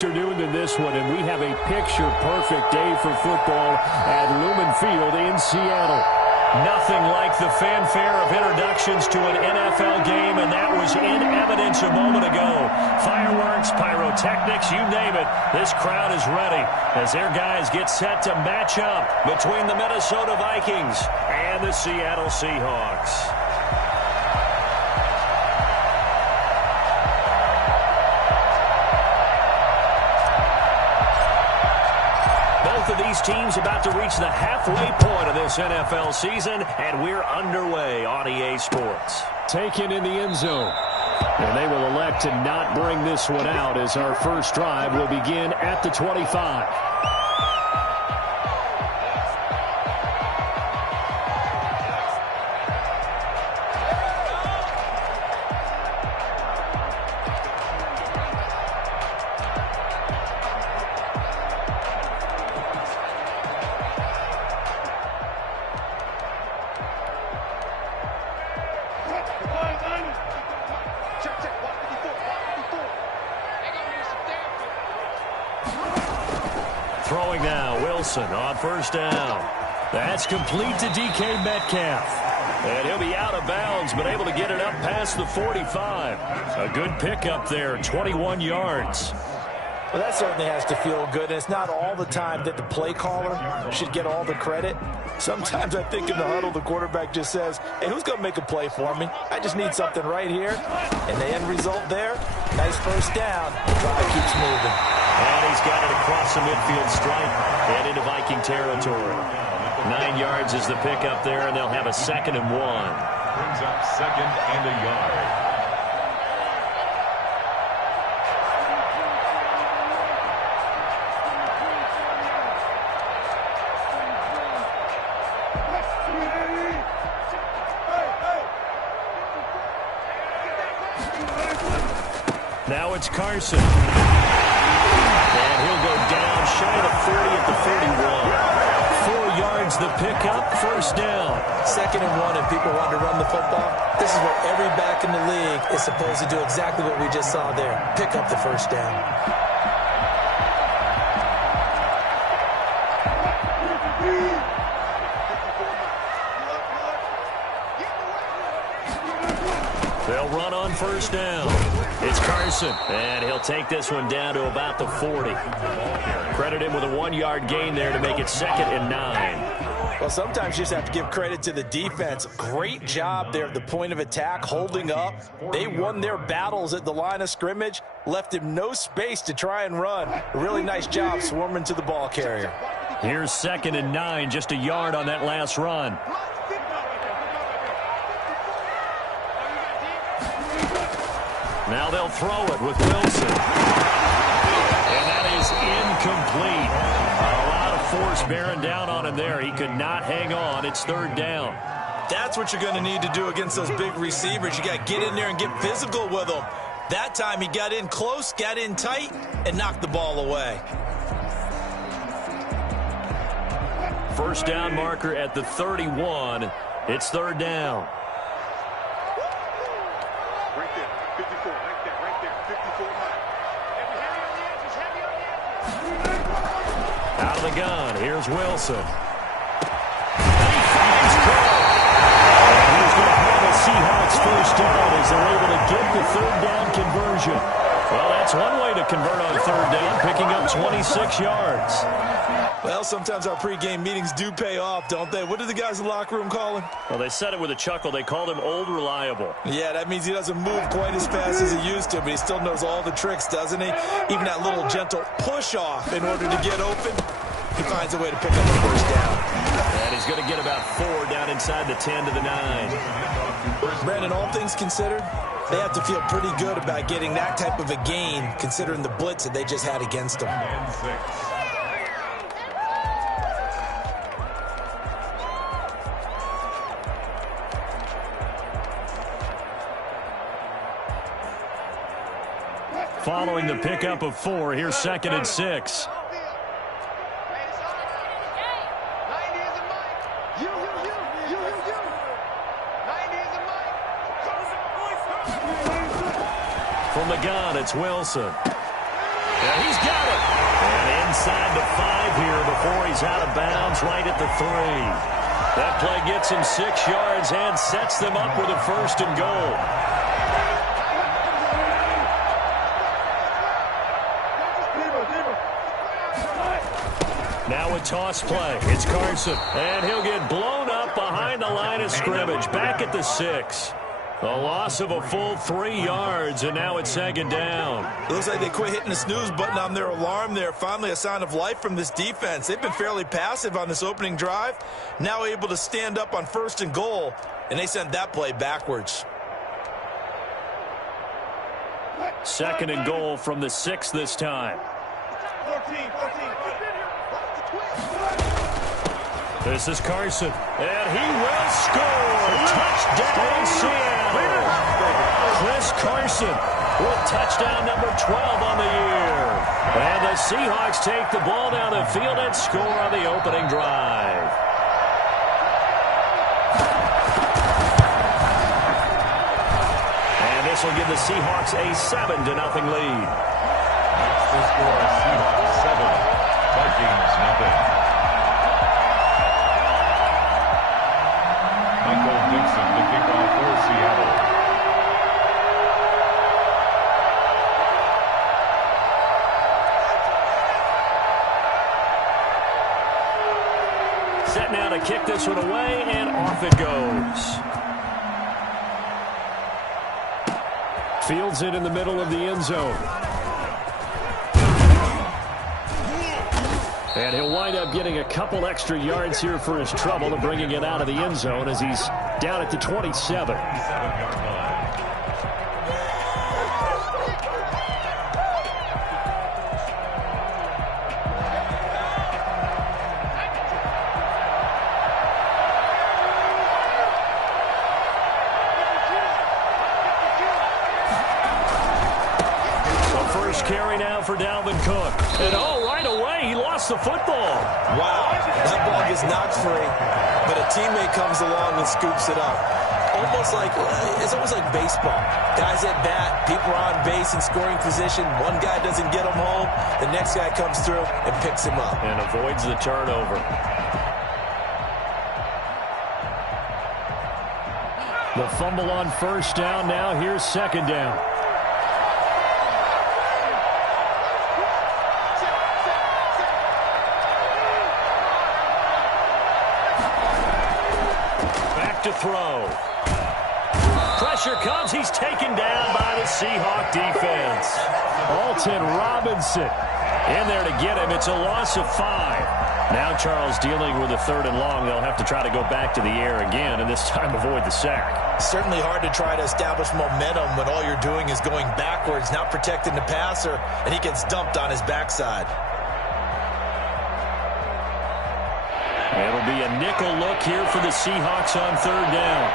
Afternoon than this one, and we have a picture-perfect day for football at Lumen Field in Seattle. Nothing like the fanfare of introductions to an NFL game, and that was in evidence a moment ago. Fireworks, pyrotechnics, you name it. This crowd is ready as their guys get set to match up between the Minnesota Vikings and the Seattle Seahawks. Both of these teams about to reach the halfway point of this NFL season, and we're underway on EA Sports. Taken in the end zone. And they will elect to not bring this one out as our first drive will begin at the 25. Throwing now, Wilson on first down. That's complete to DK Metcalf. And he'll be out of bounds, but able to get it up past the 45. A good pickup there, 21 yards. Well, that certainly has to feel good. And it's not all the time that the play caller should get all the credit. Sometimes I think in the huddle, the quarterback just says, hey, who's going to make a play for me? I just need something right here. And the end result there, nice first down. The drive keeps moving. And he's got it across the midfield stripe and into Viking territory. 9 yards is the pickup there, and they'll have a 2nd and 1. Brings up 2nd and a yard. Now it's Carson. And he'll go down shy of 30 at the 31. 4 yards the pickup, first down. 2nd and 1, and people want to run the football. This is what every back in the league is supposed to do, exactly what we just saw there. Pick up the first down. They'll run on first down. It's Carson, and he'll take this one down to about the 40. Credit him with a 1-yard gain there to make it 2nd and 9. Well, sometimes you just have to give credit to the defense. Great job there at the point of attack, holding up. They won their battles at the line of scrimmage, left him no space to try and run. A really nice job swarming to the ball carrier. Here's 2nd and 9, just a yard on that last run. Now they'll throw it with Wilson. And that is incomplete. A lot of force bearing down on him there. He could not hang on. It's 3rd down. That's what you're going to need to do against those big receivers. You got to get in there and get physical with them. That time he got in close, got in tight, and knocked the ball away. First down marker at the 31. It's 3rd down. Right there, 54, right there, 54. Out of the gun, here's Wilson. And he finds Cole. And he's going to have a Seahawks first down as they're able to get the 3rd down conversion. Well, that's one way to convert on 3rd down, picking up 26 yards. Well, sometimes our pregame meetings do pay off, don't they? What did the guys in the locker room call him? Well, they said it with a chuckle. They called him Old Reliable. Yeah, that means he doesn't move quite as fast as he used to, but he still knows all the tricks, doesn't he? Even that little gentle push-off in order to get open, he finds a way to pick up the first down. And he's going to get about 4 down inside the 10 to the 9. Brandon, all things considered, they have to feel pretty good about getting that type of a gain, considering the blitz that they just had against them. And 6. Following the pickup of 4, here's 2nd and 6. From the gun, it's Wilson. And he's got it. And inside the 5 here before he's out of bounds right at the 3. That play gets him 6 yards and sets them up with a 1st and goal. Now a toss play. It's Carson. And he'll get blown up behind the line of scrimmage. Back at the 6. A loss of a full 3 yards, and now it's 2nd down. It looks like they quit hitting the snooze button on their alarm there. Finally a sign of life from this defense. They've been fairly passive on this opening drive. Now able to stand up on 1st and goal, and they sent that play backwards. 2nd and goal from the 6 this time. 14. This is Carson, and he will score. Touchdown, Seattle. Chris Carson with touchdown number 12 on the year. And the Seahawks take the ball down the field and score on the opening drive. And this will give the Seahawks a 7-0 lead. That's the score, Seahawks 7, Vikings nothing. Dixon, the kickoff for Seattle. Set now to kick this one away, and off it goes. Fields it in the middle of the end zone. And he'll wind up getting a couple extra yards here for his trouble and bringing it out of the end zone as he's down at the 27. Carry now for Dalvin Cook. And right away, he lost the football. Wow, that ball gets knocked free, but a teammate comes along and scoops it up. It's almost like baseball. Guys at bat, people are on base in scoring position. One guy doesn't get him home. The next guy comes through and picks him up. And avoids the turnover. The fumble on 1st down. Now here's 2nd down. To throw. Pressure comes. He's taken down by the Seahawk defense. Alton Robinson in there to get him. It's a loss of 5. Now Charles dealing with a 3rd and long. They'll have to try to go back to the air again, and this time avoid the sack. Certainly hard to try to establish momentum when all you're doing is going backwards, not protecting the passer, and he gets dumped on his backside. It'll be a nickel look here for the Seahawks on 3rd down.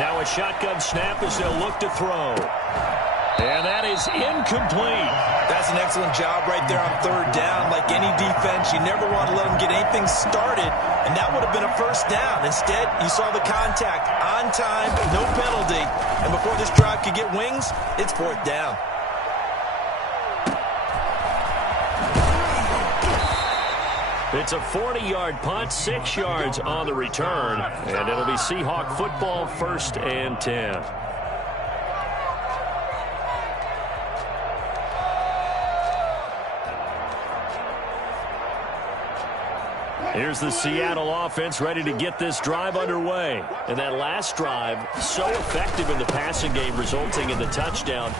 Now a shotgun snap as they'll look to throw. And that is incomplete. That's an excellent job right there on 3rd down. Like any defense, you never want to let them get anything started, and that would have been a 1st down. Instead, you saw the contact on time, no penalty, and before this drive could get wings, it's 4th down. It's a 40-yard punt, 6 yards on the return, and it'll be Seahawk football, 1st and 10. Here's the Seattle offense ready to get this drive underway. And that last drive, so effective in the passing game, resulting in the touchdown.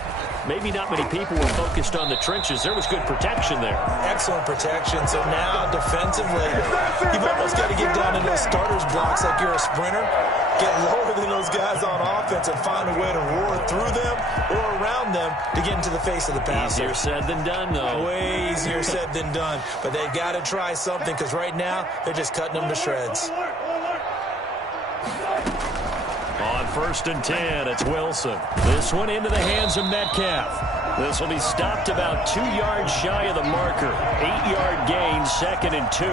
Maybe not many people were focused on the trenches. There was good protection there. Excellent protection. So now, defensively, you've almost got to get down in those starters blocks like you're a sprinter. Get lower than those guys on offense and find a way to roar through them or around them to get into the face of the passer. Easier said than done, though. Way easier said than done. But they've got to try something because right now they're just cutting them to shreds. On 1st and 10, it's Wilson. This one into the hands of Metcalf. This will be stopped about 2 yards shy of the marker. 8-yard gain, 2nd and 2.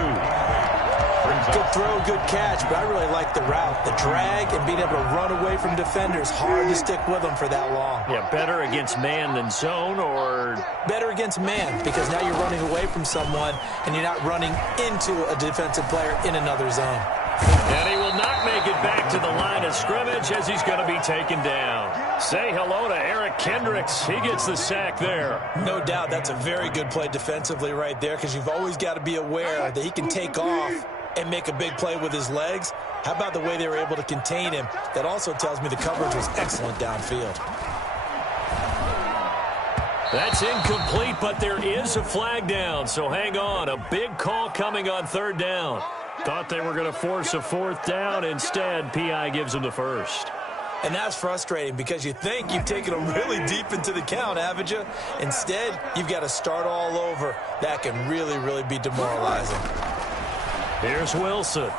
Good throw, good catch, but I really like the route. The drag and being able to run away from defenders, hard to stick with them for that long. Yeah, better against man than zone, or? Better against man, because now you're running away from someone and you're not running into a defensive player in another zone. And he will not make it back to the line of scrimmage as he's going to be taken down. Say hello to Eric Kendricks. He gets the sack there. No doubt that's a very good play defensively right there, because you've always got to be aware that he can take off and make a big play with his legs. How about the way they were able to contain him? That also tells me the coverage was excellent downfield. That's incomplete, but there is a flag down, so hang on. A big call coming on third down. Thought they were going to force a fourth down. Instead, P.I. gives them the first. And that's frustrating, because you think you've taken them really deep into the count, haven't you? Instead, you've got to start all over. That can really, really be demoralizing. Here's Wilson.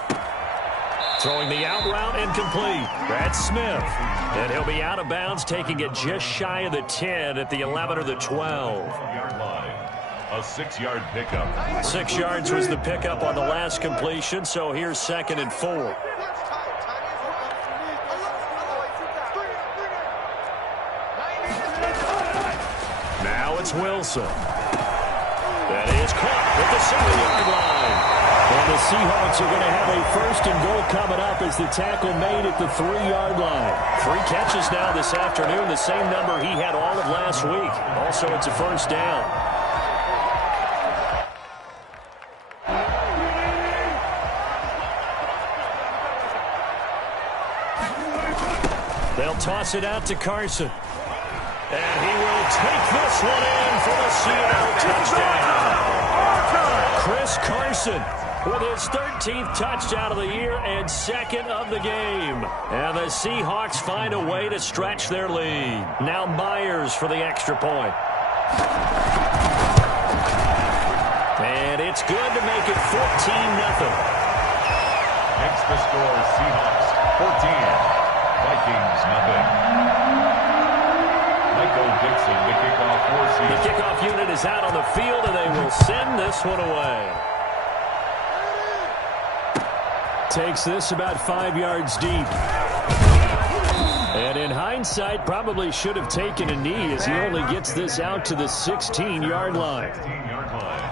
Throwing the out route incomplete. That's Smith. And he'll be out of bounds, taking it just shy of the 10 at the 11 or the 12. A 6-yard pickup. 6 yards was the pickup on the last completion, so here's 2nd and 4. Now it's Wilson. That is caught at the 7-yard line. And the Seahawks are going to have a 1st and goal coming up as the tackle made at the 3-yard line. 3 catches now this afternoon, the same number he had all of last week. Also, it's a 1st down. They'll toss it out to Carson. And he will take this one in for the Seattle touchdown. Chris Carson with his 13th touchdown of the year and 2nd of the game. And the Seahawks find a way to stretch their lead. Now Myers for the extra point. And it's good to make it 14-0. Next the score, Seahawks 14, Vikings nothing. Michael Dixon, the kickoff for Seahawks. The kickoff unit is out on the field, and they will send this one away. Takes this about 5 yards deep. And in hindsight, probably should have taken a knee as he only gets this out to the 16-yard line. 16-yard line.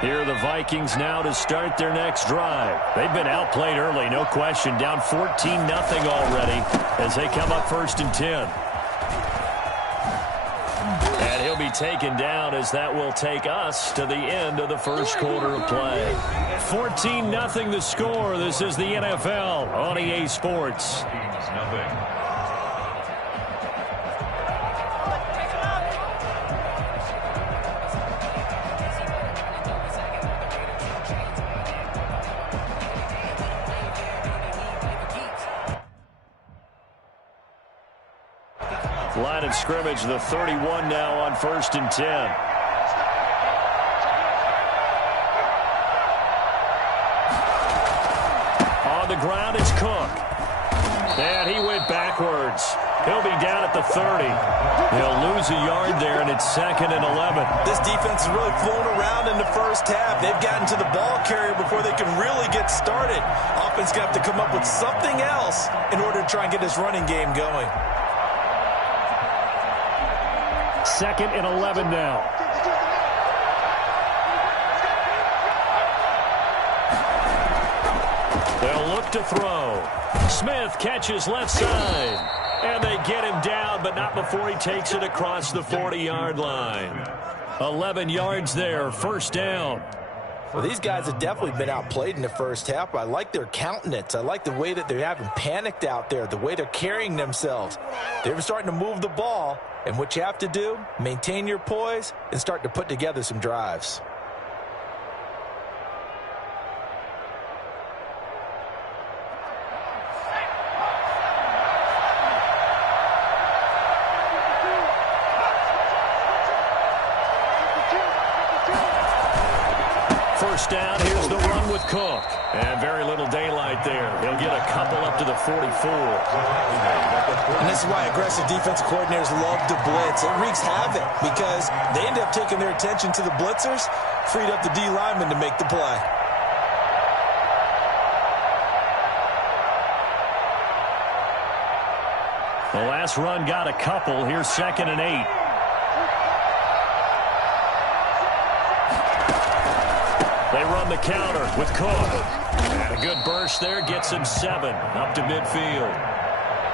Here are the Vikings now to start their next drive. They've been outplayed early, no question. Down 14-0 already as they come up 1st and 10. And he'll be taken down as that will take us to the end of the first quarter of play. 14-0 the score. This is the NFL on EA Sports. Vikings nothing. Line of scrimmage, the 31 now on 1st and 10. On the ground, it's Cook. And he went backwards. He'll be down at the 30. He'll lose a yard there, and it's 2nd and 11. This defense has really flown around in the first half. They've gotten to the ball carrier before they can really get started. Offense going to have to come up with something else in order to try and get this running game going. 2nd and 11 now. They'll look to throw. Smith catches left side. And they get him down, but not before he takes it across the 40-yard line. 11 yards there, 1st down. Well, these guys have definitely been outplayed in the first half, but I like their countenance. I like the way that they haven't panicked out there, the way they're carrying themselves. They're starting to move the ball, and what you have to do, maintain your poise and start to put together some drives. first down. Here's the run with Cook. And very little daylight there. He'll get a couple up to the 44. And this is why aggressive defensive coordinators love to blitz. It wreaks havoc because they end up taking their attention to the blitzers, freed up the D lineman to make the play. The last run got a couple. Here's 2nd and 8. They run the counter with Cook. And a good burst there gets him 7 up to midfield.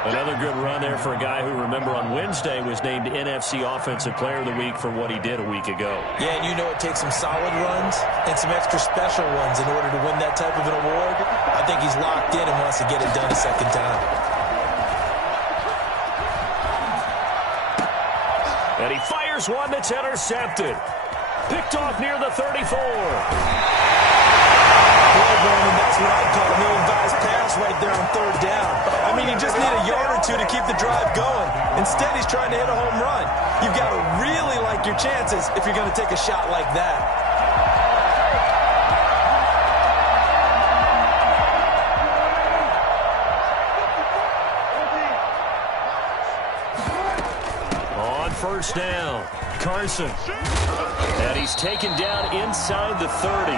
Another good run there for a guy who, remember, on Wednesday was named NFC Offensive Player of the Week for what he did a week ago. Yeah, and you know it takes some solid runs and some extra special ones in order to win that type of an award. I think he's locked in and wants to get it done a second time. And he fires one that's intercepted. Picked off near the 34. Brandon, that's what I'd call an ill-advised pass right there on 3rd down. I mean, you just need a yard or two to keep the drive going. Instead, he's trying to hit a home run. You've got to really like your chances if you're going to take a shot like that. On first down, Carson. And he's taken down inside the 30.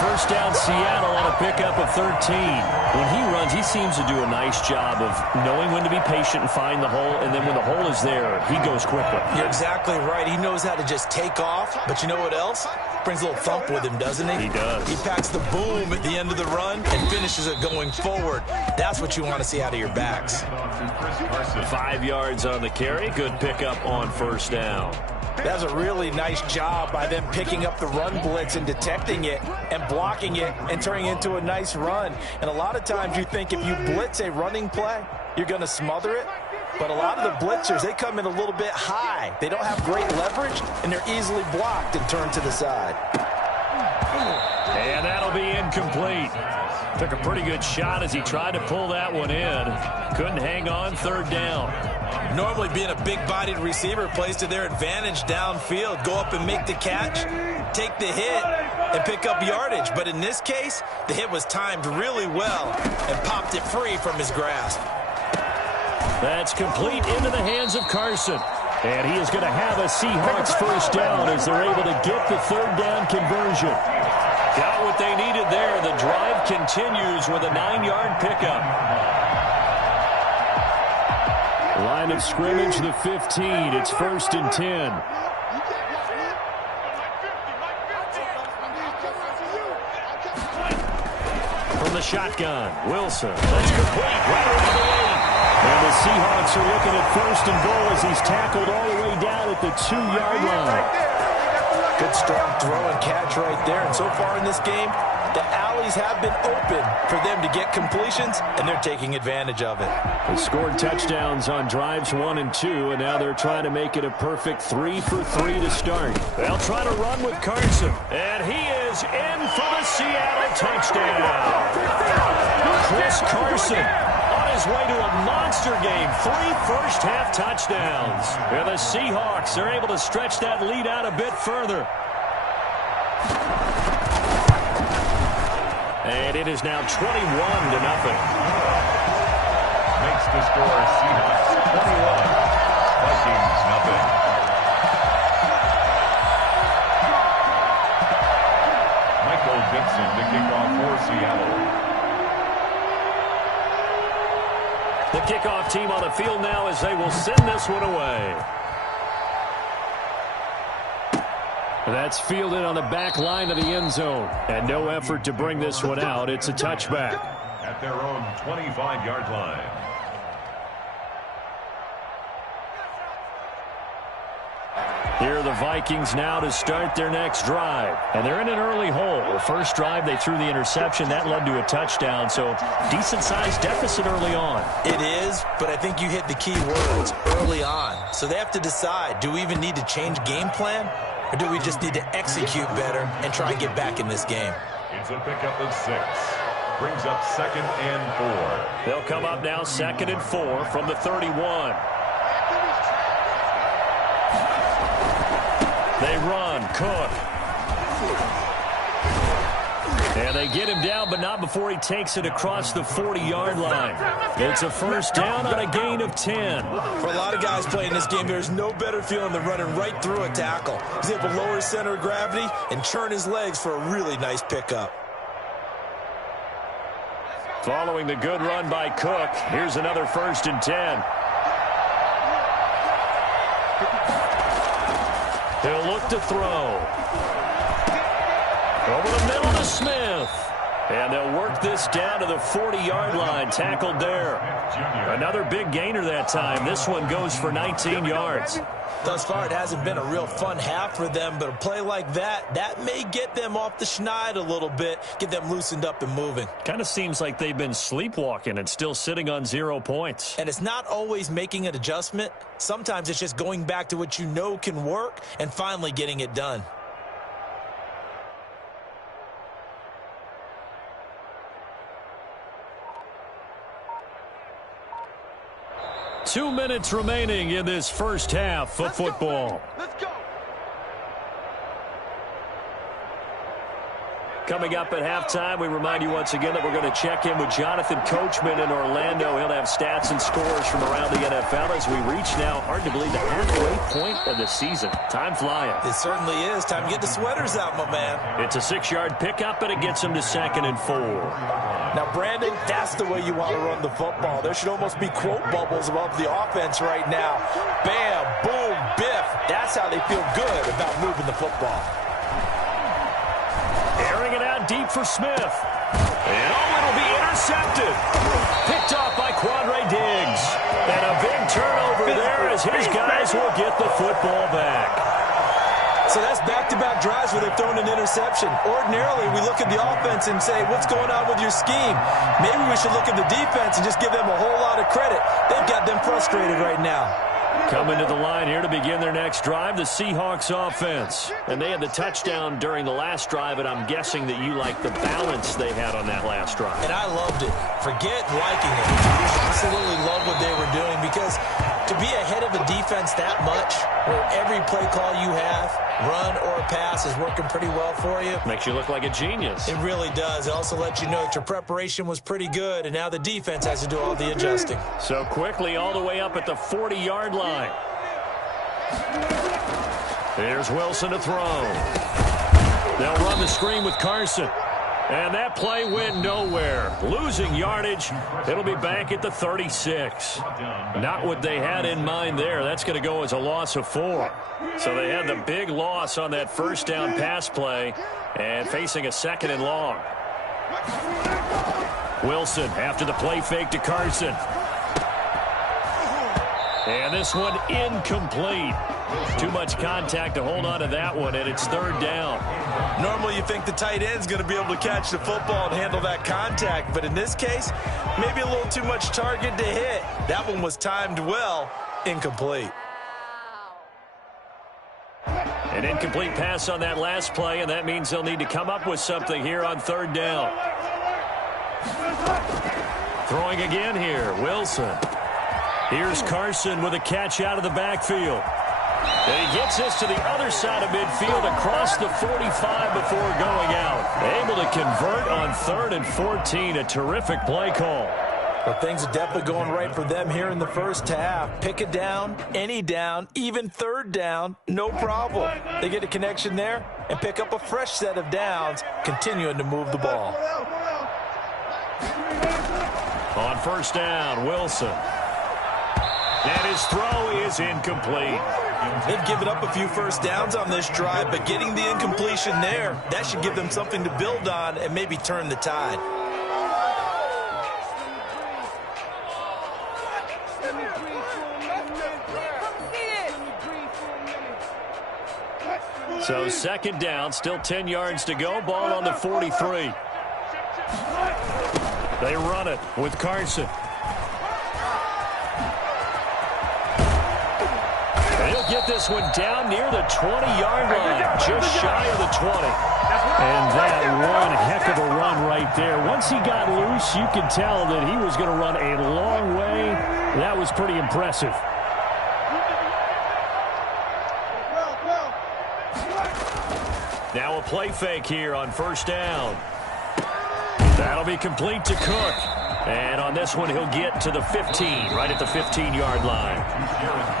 First down, Seattle on a pickup of 13. When he runs, he seems to do a nice job of knowing when to be patient and find the hole, and then when the hole is there, he goes quickly. You're exactly right. He knows how to just take off, but you know what else? Brings a little thump with him, doesn't he? He does. He packs the boom at the end of the run and finishes it going forward. That's what you want to see out of your backs. 5 yards on the carry. Good pickup on first down. That's a really nice job by them picking up the run blitz and detecting it and blocking it and turning it into a nice run. And a lot of times you think if you blitz a running play, you're going to smother it. But a lot of the blitzers, they come in a little bit high. They don't have great leverage, and they're easily blocked and turned to the side. And that'll be incomplete. Took a pretty good shot as he tried to pull that one in. Couldn't hang on 3rd down. Normally being a big-bodied receiver plays to their advantage downfield. Go up and make the catch, take the hit, and pick up yardage. But in this case, the hit was timed really well and popped it free from his grasp. That's complete into the hands of Carson. And he is going to have a Seahawks first down as they're able to get the 3rd down conversion. Got what they needed there. The drive continues with a 9-yard pickup. Line of scrimmage, the 15. It's 1st and 10. From the shotgun, Wilson. That's complete right around the 8. And the Seahawks are looking at 1st and goal as he's tackled all the way down at the 2-yard line. Good strong throw and catch right there. And so far in this game, the alleys have been open for them to get completions, and they're taking advantage of it. They scored touchdowns on drives 1 and 2, and now they're trying to make it a perfect 3 for 3 to start. They'll try to run with Carson, and he is in for the Seattle touchdown. Chris Carson on his way to a monster game. 3 first-half touchdowns. And the Seahawks are able to stretch that lead out a bit further. And it is now 21-0. Makes the score Seahawks 21, Vikings nothing. Michael Dixon to kick off for Seattle. The kickoff team on the field now as they will send this one away. That's fielded on the back line of the end zone. And no effort to bring this one out. It's a touchback. At their own 25-yard line. Here are the Vikings now to start their next drive. And they're in an early hole. The first drive, they threw the interception. That led to a touchdown. So decent-sized deficit early on. It is, but I think you hit the key words, early on. So they have to decide, do we even need to change game plan? Or do we just need to execute better and try and get back in this game? It's a pickup of 6. Brings up 2nd and 4. They'll come up now 2nd and 4 from the 31. They run. Cook. And they get him down, but not before he takes it across the 40-yard line. It's a first down on a gain of 10. For a lot of guys playing this game, there's no better feeling than running right through a tackle. He's able to lower his center of gravity and turn his legs for a really nice pickup. Following the good run by Cook, here's another first and 10. He'll look to throw. Over the middle to Smith. And they'll work this down to the 40-yard line. Tackled there. Another big gainer that time. This one goes for 19 yards. Thus far, it hasn't been a real fun half for them, but a play like that may get them off the schneid a little bit, get them loosened up and moving. Kind of seems like they've been sleepwalking and still sitting on 0 points. And it's not always making an adjustment. Sometimes it's just going back to what you know can work and finally getting it done. Two minutes remaining in this first half of football. Let's go. Coming up at halftime, we remind you once again that we're going to check in with Jonathan Coachman in Orlando. He'll have stats and scores from around the NFL as we reach now, hard to believe, the halfway point of the season. Time flying. It certainly is. Time to get the sweaters out, my man. It's a 6-yard pickup, and it gets him to 2nd and 4. Now, Brandon, that's the way you want to run the football. There should almost be quote bubbles above the offense right now. Bam, boom, biff. That's how they feel good about moving the football. Airing it out deep for Smith. And it'll be intercepted. Picked off by Quandre Diggs. And a big turnover there as his guys will get the football back. So that's back-to-back drives where they've thrown an interception. Ordinarily, we look at the offense and say, what's going on with your scheme? Maybe we should look at the defense and just give them a whole lot of credit. They've got them frustrated right now. Coming to the line here to begin their next drive, the Seahawks offense. And they had the touchdown during the last drive, and I'm guessing that you like the balance they had on that last drive. And I loved it. Forget liking it. Absolutely love what they were doing, because to be ahead of a defense that much, where every play call you have, run or pass, is working pretty well for you. Makes you look like a genius. It really does. It also lets you know that your preparation was pretty good, and now the defense has to do all the adjusting. So quickly all the way up at the 40-yard line. There's Wilson to throw. They'll run the screen with Carson. And that play went nowhere. Losing yardage. It'll be back at the 36. Not what they had in mind there. That's going to go as a loss of 4. So they had the big loss on that first down pass play and facing a 2nd and long. Wilson after the play fake to Carson. And this one incomplete. Too much contact to hold on to that one, and it's 3rd down. Normally you think the tight end's going to be able to catch the football and handle that contact, but in this case, maybe a little too much target to hit. That one was timed well, incomplete. An incomplete pass on that last play, and that means they'll need to come up with something here on 3rd down. Throwing again here, Wilson. Here's Carson with a catch out of the backfield. And he gets this to the other side of midfield across the 45 before going out. Able to convert on 3rd and 14. A terrific play call. Well, things are definitely going right for them here in the first half. Pick it down, any down, even 3rd down, no problem. They get a connection there and pick up a fresh set of downs, continuing to move the ball. On 1st down, Wilson. And his throw is incomplete. They've given up a few first downs on this drive, but getting the incompletion there, that should give them something to build on and maybe turn the tide. So 2nd down, still 10 yards to go. Ball on the 43. They run it with Carson. He'll get this one down near the 20-yard line, just shy of the 20. And that one heck of a run right there. Once he got loose, you could tell that he was going to run a long way. That was pretty impressive. Now a play fake here on 1st down. That'll be complete to Cook. And on this one, he'll get to the 15, right at the 15-yard line.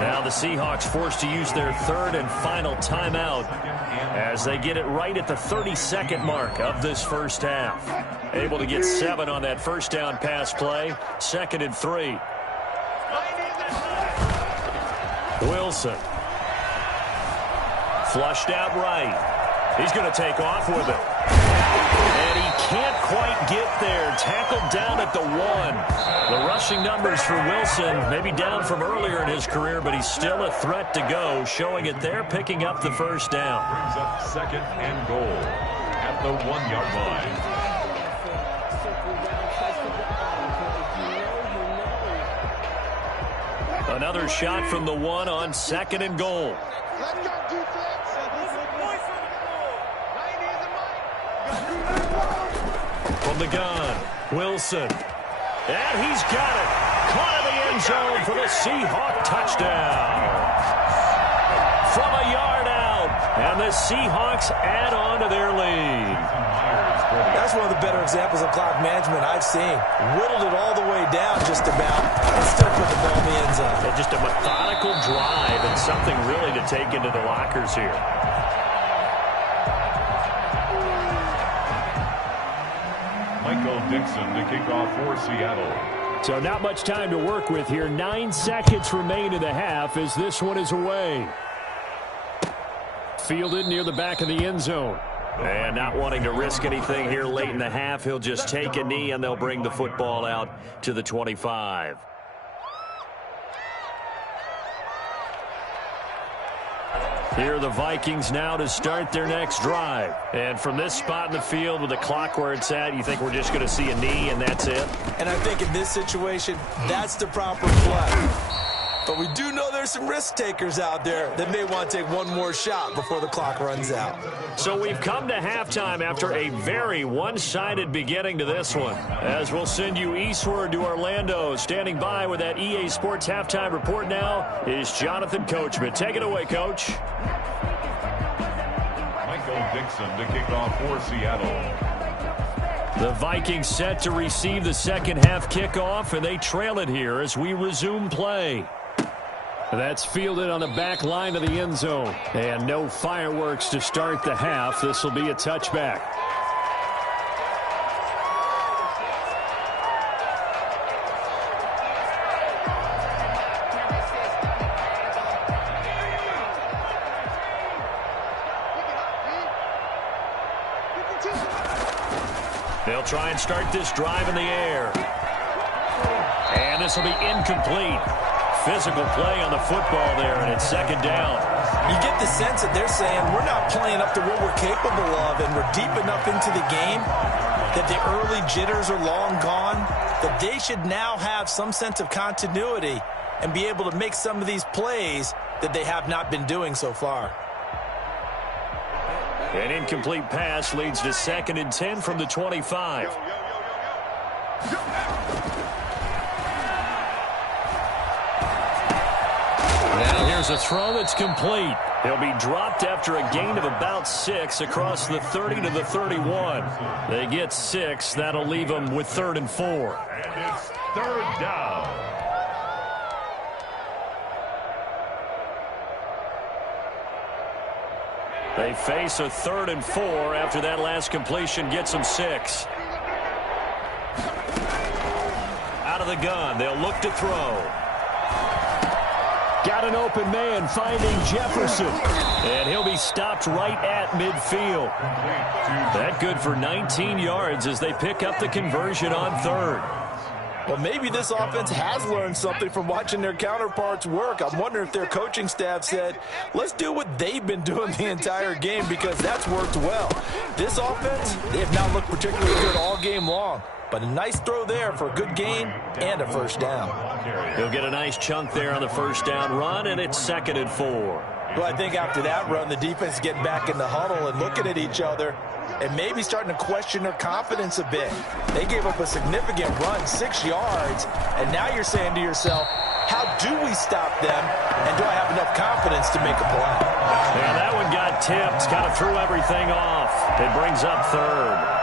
Now the Seahawks forced to use their third and final timeout as they get it right at the 32nd mark of this first half. Able to get 7 on that first down pass play. 2nd and 3. Wilson. Flushed out right. He's going to take off with it. And he can't quite get there. Tackled down at the 1. The rushing numbers for Wilson, maybe down from earlier in his career, but he's still a threat to go, showing it there, picking up the first down. Brings up 2nd and goal at the 1-yard line. Another shot from the 1 on 2nd and goal. From the gun, Wilson. And he's got it. Caught in the end zone for the Seahawk touchdown. From a yard out. And the Seahawks add on to their lead. That's one of the better examples of clock management I've seen. Whittled it all the way down just about. And still put the ball in the end zone. And just a methodical drive and something really to take into the lockers here. Dixon to kick off for Seattle. So not much time to work with here. 9 seconds remain in the half as this one is away. Fielded near the back of the end zone. And not wanting to risk anything here late in the half, he'll just take a knee and they'll bring the football out to the 25. Here are the Vikings now to start their next drive. And from this spot in the field with the clock where it's at, you think we're just going to see a knee and that's it? And I think in this situation, that's the proper play. But we do know there's some risk takers out there that may want to take one more shot before the clock runs out. So we've come to halftime after a very one-sided beginning to this one. As we'll send you eastward to Orlando. Standing by with that EA Sports halftime report now is Jonathan Coachman. Take it away, Coach. Dixon to kick off for Seattle. The Vikings set to receive the second half kickoff, and they trail it here as we resume play. That's fielded on the back line of the end zone. And no fireworks to start the half. This will be a touchback. They'll try and start this drive in the air. And this will be incomplete. Physical play on the football there, and it's 2nd down. You get the sense that they're saying we're not playing up to what we're capable of, and we're deep enough into the game that the early jitters are long gone, that they should now have some sense of continuity and be able to make some of these plays that they have not been doing so far. An incomplete pass leads to 2nd and 10 from the 25. Now here's a throw that's complete. He'll be dropped after a gain of about 6 across the 30 to the 31. They get 6. That'll leave them with 3rd and 4. And it's 3rd down. They face a 3rd and 4 after that last completion gets them 6. Out of the gun, they'll look to throw. Got an open man finding Jefferson. And he'll be stopped right at midfield. That good for 19 yards as they pick up the conversion on 3rd. Well, maybe this offense has learned something from watching their counterparts work. I'm wondering if their coaching staff said, let's do what they've been doing the entire game because that's worked well. This offense, they have not looked particularly good all game long. But a nice throw there for a good gain and a 1st down. He'll get a nice chunk there on the 1st down run, and it's 2nd and 4. Well, I think after that run, the defense is getting back in the huddle and looking at each other and maybe starting to question their confidence a bit. They gave up a significant run, 6 yards, and now you're saying to yourself, how do we stop them, and do I have enough confidence to make a play? And that one got tipped, kind of threw everything off. It brings up 3rd.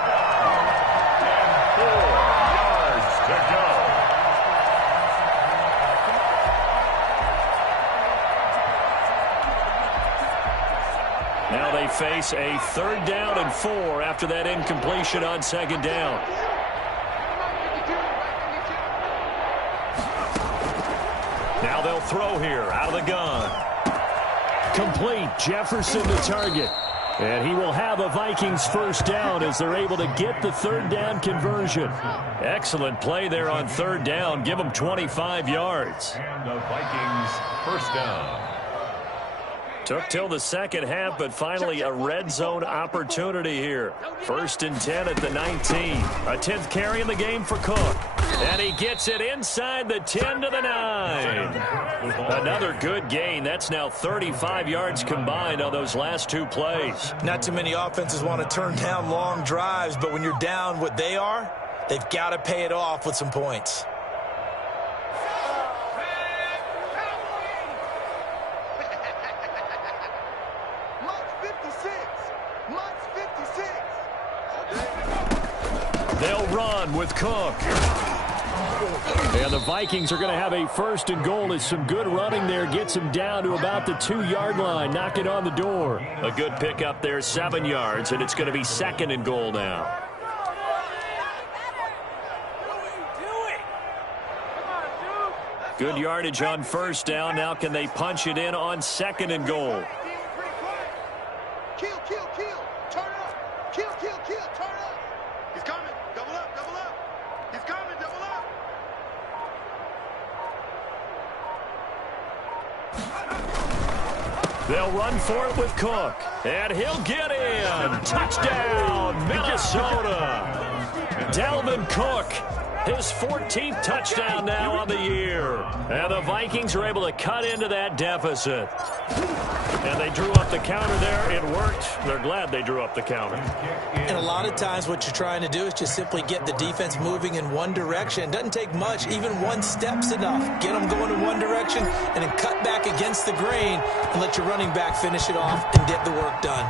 face a 3rd down and 4 after that incompletion on 2nd down. Now they'll throw here out of the gun. Complete. Jefferson the target. And he will have a Vikings 1st down as they're able to get the 3rd down conversion. Excellent play there on 3rd down. Give them 25 yards. And the Vikings 1st down. Took till the 2nd half, but finally a red zone opportunity here. 1st and 10 at the 19. A 10th carry in the game for Cook. And he gets it inside the 10 to the 9. Another good gain. That's now 35 yards combined on those last 2 plays. Not too many offenses want to turn down long drives, but when you're down what they are, they've got to pay it off with some points. They'll run with Cook. And the Vikings are going to have a 1st and goal as some good running there gets them down to about the 2-yard line. Knock it on the door. A good pickup there, 7 yards, and it's going to be 2nd and goal now. Good yardage on 1st down. Now can they punch it in on 2nd and goal? Kill. Turn up. Kill. Turn up. He's coming. Double up. He's coming. Double up. They'll run for it with Cook. And he'll get in. Touchdown, Minnesota. Dalvin Cook. His 14th touchdown now on the year. And the Vikings are able to cut into that deficit. And they drew up the counter there. It worked. They're glad they drew up the counter. And a lot of times what you're trying to do is just simply get the defense moving in one direction. It doesn't take much. Even one step's enough. Get them going in one direction and then cut back against the grain and let your running back finish it off and get the work done.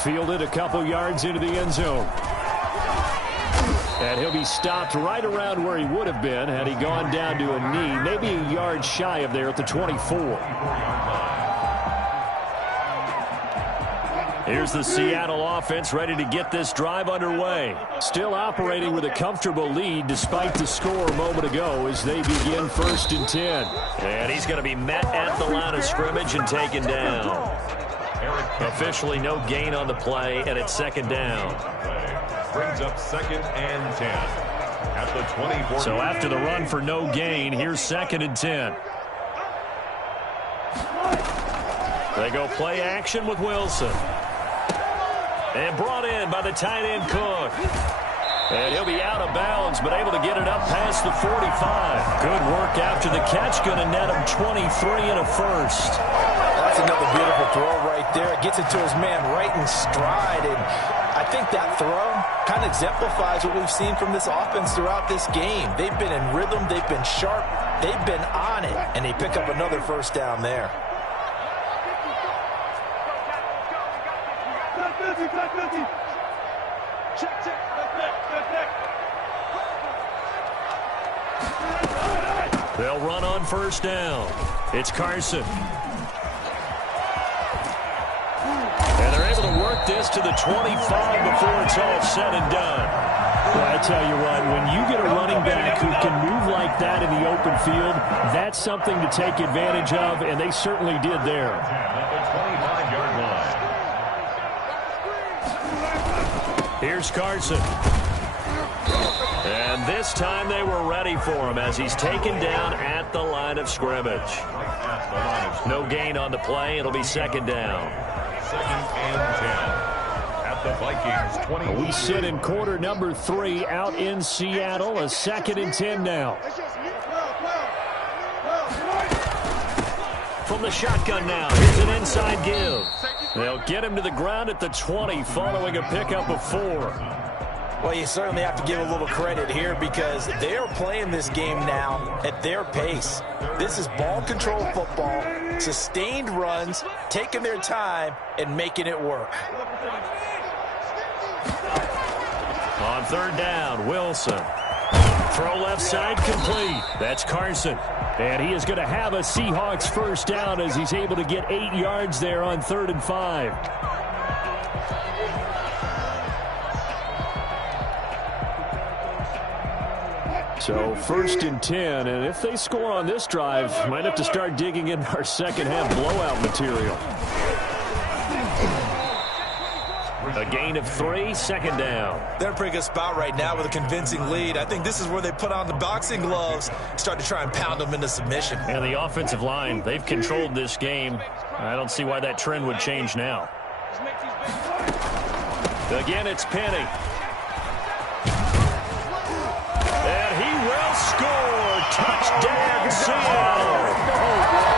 Fielded a couple yards into the end zone. And he'll be stopped right around where he would have been had he gone down to a knee, maybe a yard shy of there at the 24. Here's the Seattle offense ready to get this drive underway. Still operating with a comfortable lead despite the score a moment ago as they begin 1st and 10. And he's going to be met at the line of scrimmage and taken down. Officially no gain on the play, and it's 2nd down. Brings up 2nd and 10 at the 24. So after the run for no gain, here's 2nd and 10. They go play action with Wilson. And brought in by the tight end Cook. And he'll be out of bounds, but able to get it up past the 45. Good work after the catch. Going to net him 23 and a 1st. That's another beautiful throw right there. It gets it to his man right in stride. And I think that throw kind of exemplifies what we've seen from this offense throughout this game. They've been in rhythm. They've been sharp. They've been on it. And they pick up another 1st down there. They'll run on 1st down. It's Carson. And they're able to work this to the 25 before it's all said and done. Well, I tell you what, when you get a running back who can move like that in the open field, that's something to take advantage of, and they certainly did there. At the 25-yard line. Here's Carson. And this time they were ready for him as he's taken down at the line of scrimmage. No gain on the play. It'll be 2nd down. 2nd and 10 at the Vikings 20. We sit in quarter number 3 out in Seattle. A 2nd and 10 now. From the shotgun now. Here's an inside give. They'll get him to the ground at the 20 following a pickup of 4. Well, you certainly have to give a little credit here because they're playing this game now at their pace. This is ball control football, sustained runs, taking their time, and making it work. On 3rd down, Wilson. Throw left side complete. That's Carson. And he is going to have a Seahawks first down as he's able to get 8 yards there on 3rd and 5. So 1st and 10, and if they score on this drive, might have to start digging in our second half blowout material. A gain of 3, 2nd down. They're in a pretty good spot right now with a convincing lead. I think this is where they put on the boxing gloves, start to try and pound them into submission. And the offensive line, they've controlled this game. I don't see why that trend would change now. Again, it's Penny. And he will score. Touchdown, Seattle.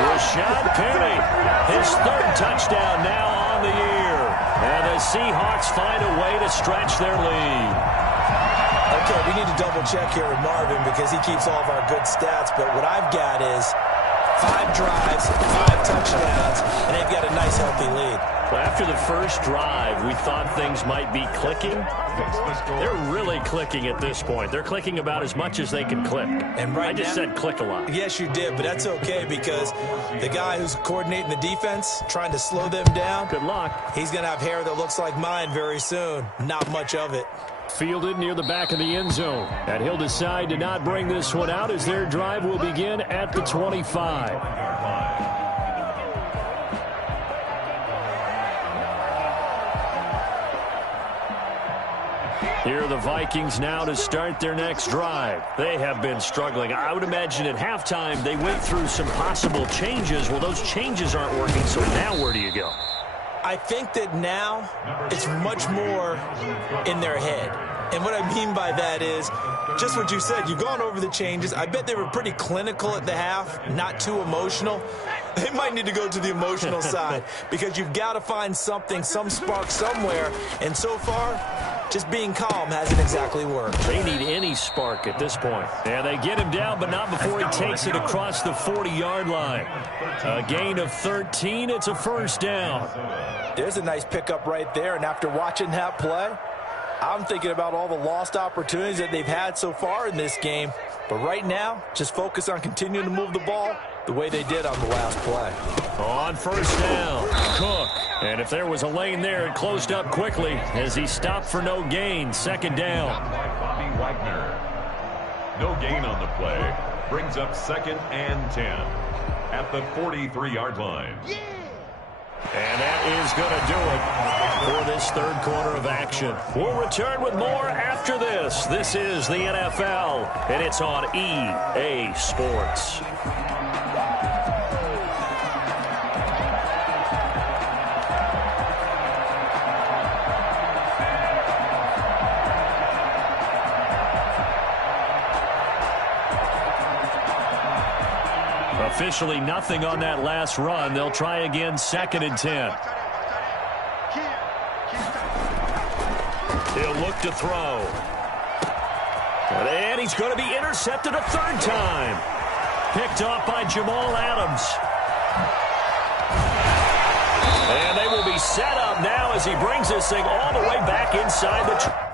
Rashad Penny, his 3rd touchdown now on the year. And the Seahawks find a way to stretch their lead. Okay, we need to double check here with Marvin because he keeps all of our good stats. But what I've got is 5 drives, 5 touchdowns, and they've got a nice, healthy lead. Well, after the first drive, we thought things might be clicking. They're really clicking at this point. They're clicking about as much as they can click. And right I just said click a lot. Yes, you did, but that's okay because the guy who's coordinating the defense, trying to slow them down. Good luck. He's going to have hair that looks like mine very soon. Not much of it. Fielded near the back of the end zone. And he'll decide to not bring this one out as their drive will begin at the 25. Here are the Vikings now to start their next drive. They have been struggling. I would imagine at halftime they went through some possible changes. Well, those changes aren't working, so now where do you go? I think that now it's much more in their head. And what I mean by that is just what you said. You've gone over the changes. I bet they were pretty clinical at the half, not too emotional. They might need to go to the emotional side because you've got to find something, some spark somewhere. And so far, just being calm hasn't exactly worked. They need any spark at this point. And they get him down, but not before he takes it across the 40-yard line. A gain of 13. It's a first down. There's a nice pickup right there. And after watching that play, I'm thinking about all the lost opportunities that they've had so far in this game. But right now, just focus on continuing to move the ball the way they did on the last play. On first down, Cook. And if there was a lane there, it closed up quickly as he stopped for no gain. 2nd down. Bobby Wagner. No gain on the play. Brings up 2nd and 10 at the 43-yard line. And that is going to do it for this 3rd quarter of action. We'll return with more after this. This is the NFL, and it's on EA Sports. Officially nothing on that last run. They'll try again, 2nd and 10. He'll look to throw. And he's going to be intercepted a 3rd time. Picked off by Jamal Adams. And they will be set up now as he brings this thing all the way back inside the...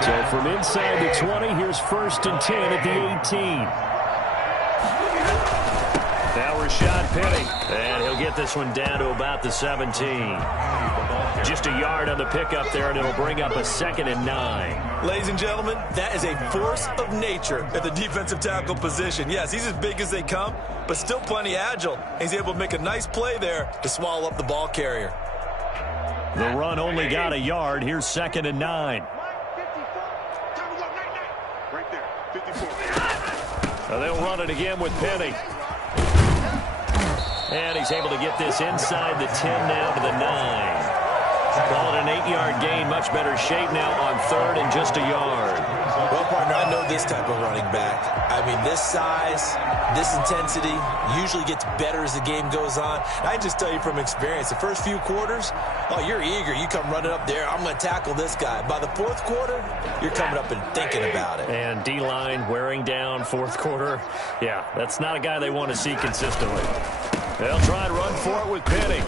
So from inside the 20, here's 1st and 10 at the 18. Now Rashad Penny, and he'll get this one down to about the 17. Just a yard on the pickup there, and it'll bring up a 2nd and 9. Ladies and gentlemen, that is a force of nature at the defensive tackle position. Yes, he's as big as they come, but still plenty agile. He's able to make a nice play there to swallow up the ball carrier. The run only got a yard. Here's 2nd and 9. So they'll run it again with Penny. And he's able to get this inside the 10 now to the 9. Call it an 8-yard gain. Much better shape now on 3rd and just a yard. Well, Gardner, I know this type of running back. I mean, this size, this intensity usually gets better as the game goes on. And I just tell you from experience, the first few quarters, oh, you're eager. You come running up there, I'm going to tackle this guy. By the fourth quarter, you're coming up and thinking about it. And D-line wearing down fourth quarter. Yeah, that's not a guy they want to see consistently. They'll try and run for it with Penny.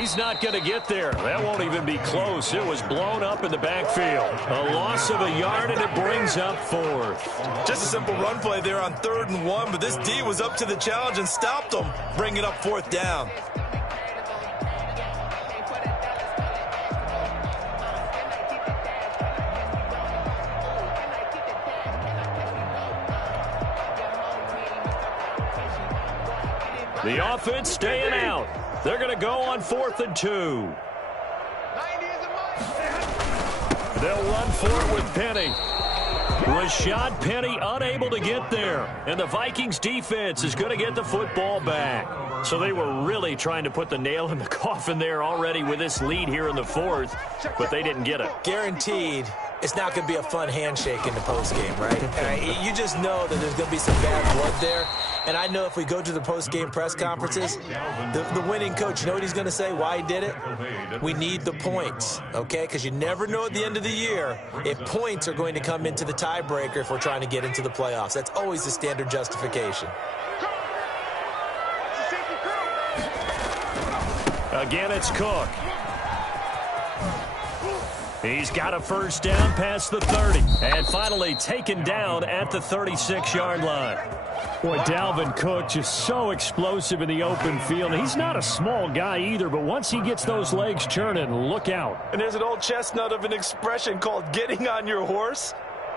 He's not going to get there. That won't even be close. It was blown up in the backfield. A loss of a yard, and it brings up fourth. Just a simple run play there on 3rd and 1, but this D was up to the challenge and stopped them, bringing up 4th down. The offense staying out. They're going to go on 4th and 2. They'll run for it with Penny. Rashad Penny unable to get there. And the Vikings defense is going to get the football back. So they were really trying to put the nail in the coffin there already with this lead here in the 4th, but they didn't get it. Guaranteed. It's not going to be a fun handshake in the postgame, right? You just know that there's going to be some bad blood there. And I know if we go to the postgame press conferences, the winning coach, you know what he's going to say, why he did it? We need the points, okay? Because you never know at the end of the year if points are going to come into the tiebreaker if we're trying to get into the playoffs. That's always the standard justification. Again, it's Cook. He's got a first down past the 30. And finally taken down at the 36-yard line. Boy, Dalvin Cook just so explosive in the open field. He's not a small guy either, but once he gets those legs churning, look out. And there's an old chestnut of an expression called getting on your horse.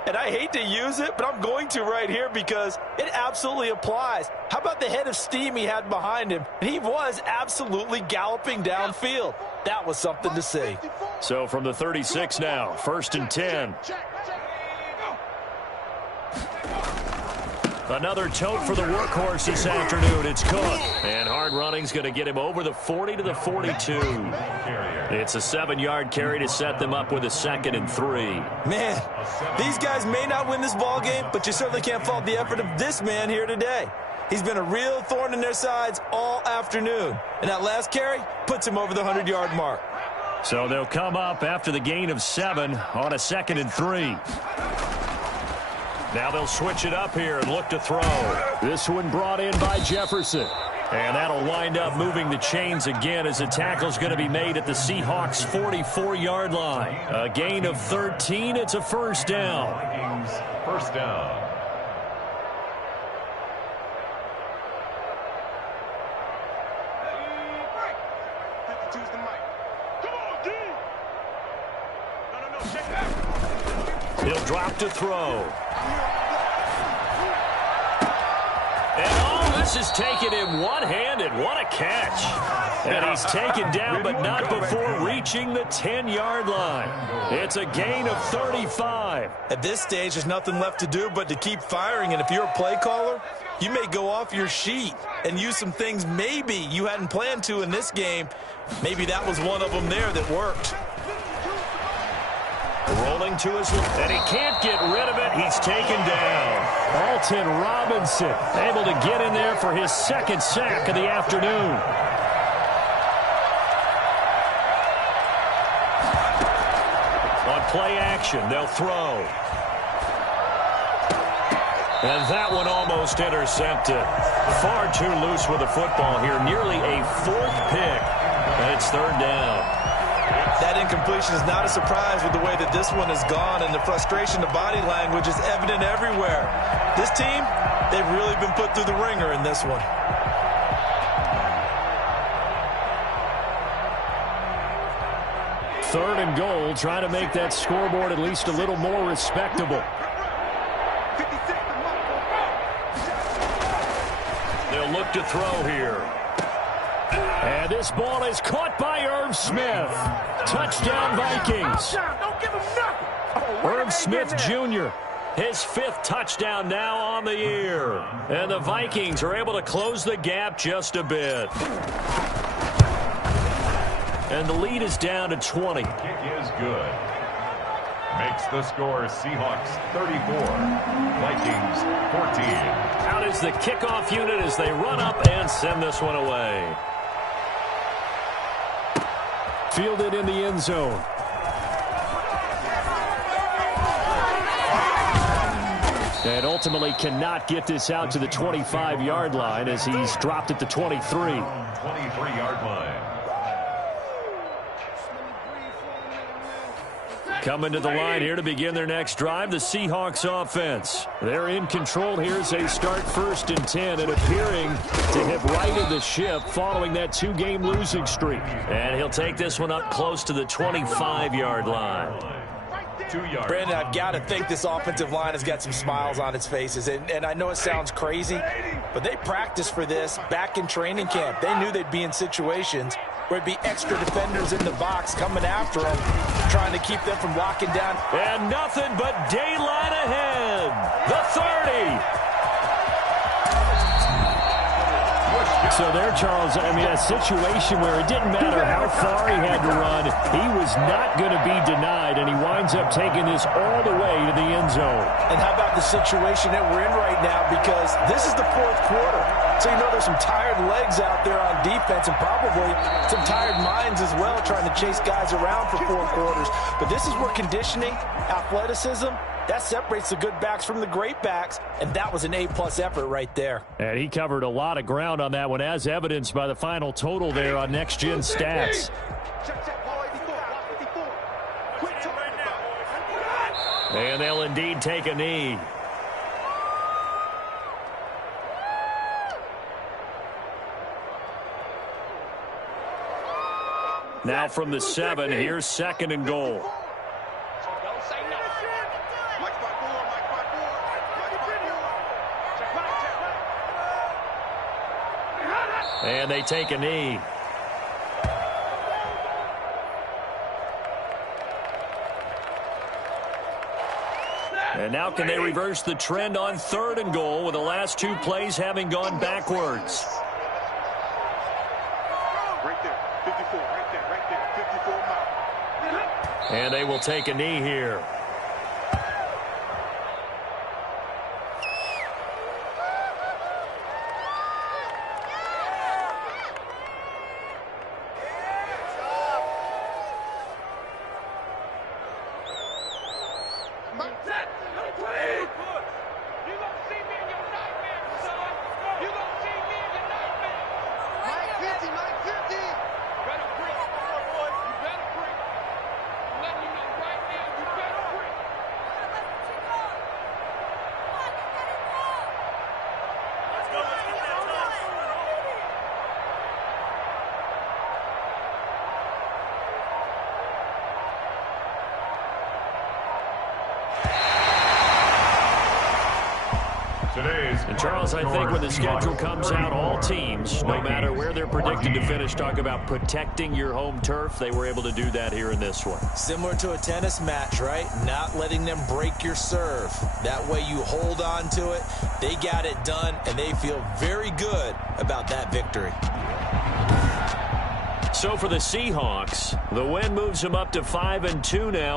And I hate to use it, but I'm going to right here because it absolutely applies. How about the head of steam he had behind him? He was absolutely galloping downfield. That was something to see. So from the 36 now, 1st and 10. Another tote for the workhorse this afternoon. It's Cook. And hard running's going to get him over the 40 to the 42. It's a 7-yard carry to set them up with a 2nd and 3. Man, these guys may not win this ball game, but you certainly can't fault the effort of this man here today. He's been a real thorn in their sides all afternoon. And that last carry puts him over the 100-yard mark. So they'll come up after the gain of 7 on a 2nd and 3. Now they'll switch it up here and look to throw. This one brought in by Jefferson. And that'll wind up moving the chains again as the tackle's going to be made at the Seahawks' 44-yard line. A gain of 13. It's a first down. First down. He'll drop to throw. And oh, this is taken in one-handed. What a catch. And he's taken down, but not before reaching the 10-yard line. It's a gain of 35. At this stage, there's nothing left to do but to keep firing. And if you're a play caller, you may go off your sheet and use some things maybe you hadn't planned to in this game. Maybe that was one of them there that worked. Rolling to his left, and he can't get rid of it. He's taken down. Alton Robinson able to get in there for his 2nd sack of the afternoon. On play action, they'll throw. And that one almost intercepted. Far too loose with the football here. Nearly a 4th pick. And it's 3rd down. That incompletion is not a surprise with the way that this one has gone, and the frustration, the body language is evident everywhere. This team, they've really been put through the ringer in this one. Third and goal, trying to make that scoreboard at least a little more respectable. They'll look to throw here. And this ball is caught by Irv Smith. Touchdown, Vikings. Irv Smith Jr., his 5th touchdown now on the year. And the Vikings are able to close the gap just a bit. And the lead is down to 20. Kick is good. Makes the score Seahawks 34, Vikings 14. Out is the kickoff unit as they run up and send this one away. Fielded in the end zone. And ultimately cannot get this out to the 25-yard line as he's dropped at the 23. 23-yard line. Coming to the line here to begin their next drive, the Seahawks offense. They're in control here as they start 1st and 10 and appearing to have righted the ship following that 2-game losing streak. And he'll take this one up close to the 25-yard line. 2 yards. Brandon, I've got to think this offensive line has got some smiles on its faces. And I know it sounds crazy, but they practiced for this back in training camp. They knew they'd be in situations where it'd be extra defenders in the box coming after them, trying to keep them from locking down. And nothing but daylight ahead. The 30. So there, Charles, I mean, a situation where it didn't matter how far he had to run, he was not going to be denied, and he winds up taking this all the way to the end zone. And how about the situation that we're in right now, because this is the 4th quarter. So you know there's some tired legs out there on defense and probably some tired minds as well trying to chase guys around for 4 quarters. But this is where conditioning, athleticism, that separates the good backs from the great backs, and that was an A-plus effort right there. And he covered a lot of ground on that one, as evidenced by the final total there on Next Gen Stats. And they'll indeed take a knee. Now from the 7, here's 2nd and goal. And they take a knee. And now can they reverse the trend on 3rd and goal with the last 2 plays having gone backwards? Right there, 54, right there, 54 mile. And they will take a knee here. And Charles, I think when the schedule comes out, all teams, no matter where they're predicted to finish, talk about protecting your home turf. They were able to do that here in this one. Similar to a tennis match, right? Not letting them break your serve. That way you hold on to it. They got it done, and they feel very good about that victory. So for the Seahawks, the win moves them up to 5-2 now.